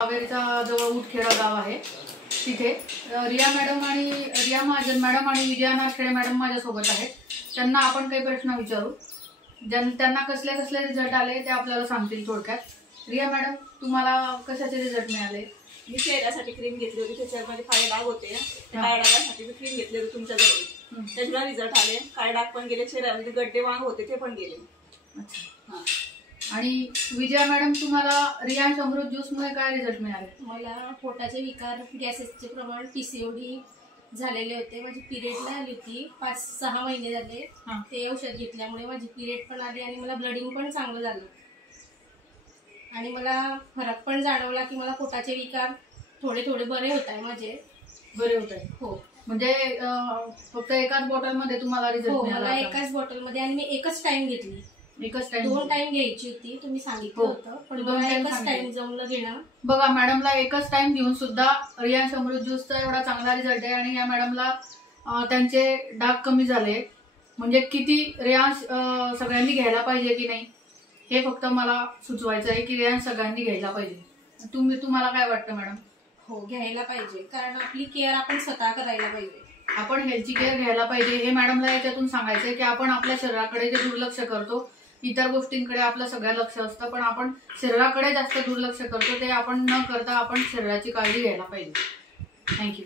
कावेरीचा जवळ उटखेडा गाव आहे तिथे रिया महाजन मॅडम आणि विजया नारखेडे मॅडम माझ्यासोबत आहेत। त्यांना आपण काही प्रश्न विचारू, त्यांना कसले कसले रिझल्ट आले ते आपल्याला सांगतील थोडक्यात। रिया मॅडम, तुम्हाला कशाचे रिझल्ट मिळाले? मी चेहऱ्यासाठी क्रीम घेतली होती, त्याच्यामध्ये काळे डाग होते, काळ्या डागासाठी मी क्रीम घेतली होती तुमच्याजवळ, त्याच्याला रिझल्ट आले। काळे डाग पण गेले, चेहऱ्यामध्ये गड्डे वांग होते ते पण गेले। अच्छा, आणि विजया मॅडम, तुम्हाला रियांश अमृत ज्यूस मुळे काय रिझल्ट मिळाले? मला पोटाचे विकार, गॅसेसचे प्रमाण, पीसीओडी झालेले होते, माझी पिरियडला आली होती, 5-6 महिने झाले ते औषध घेतल्यामुळे माझी पिरियड पण आली आणि मला ब्लडिंग पण चांगलं झालं आणि मला फरक पण जाणवला की मला पोटाचे विकार थोडे थोडे बरे होत आहे, माझे बरे होत आहे। हो, म्हणजे फक्त एकाच बॉटल मध्ये तुम्हाला रिझल्ट मिळाला? मला एकाच बॉटल मध्ये, आणि मी एकच टाइम घेतली। एकच टाइम? 2 टाइम घ्यायची होती, तुम्ही सांगितलं होतं, पण 2 टाइम जमलं घेणं। बघा, मॅडमला एकच टाइम घेऊन सुद्धा रियांश अमृत ज्यूसचा एवढा चांगला रिझल्ट आहे आणि या मॅडमला त्यांचे डाग कमी झाले। म्हणजे किती रियांश सगळ्यांनी घ्यायला पाहिजे की नाही हे फक्त मला सुचवायचं आहे की रियांश सगळ्यांनी घ्यायला पाहिजे। तुम्हाला काय वाटतं मॅडम? हो, घ्यायला पाहिजे, कारण आपली केअर आपण स्वतः करायला पाहिजे, आपण हेल्थची केअर घ्यायला पाहिजे। हे मॅडमला याच्यातून सांगायचंय की आपण आपल्या शरीराकडे जे दुर्लक्ष करतो, इतर गोष्टींकडे आपलं सगळं लक्ष असतं, पण आपण शरीराकडे जास्त दुर्लक्ष करतो, ते आपण न करता आपण शरीराची काळजी घ्यायला पाहिजे। थँक्यू।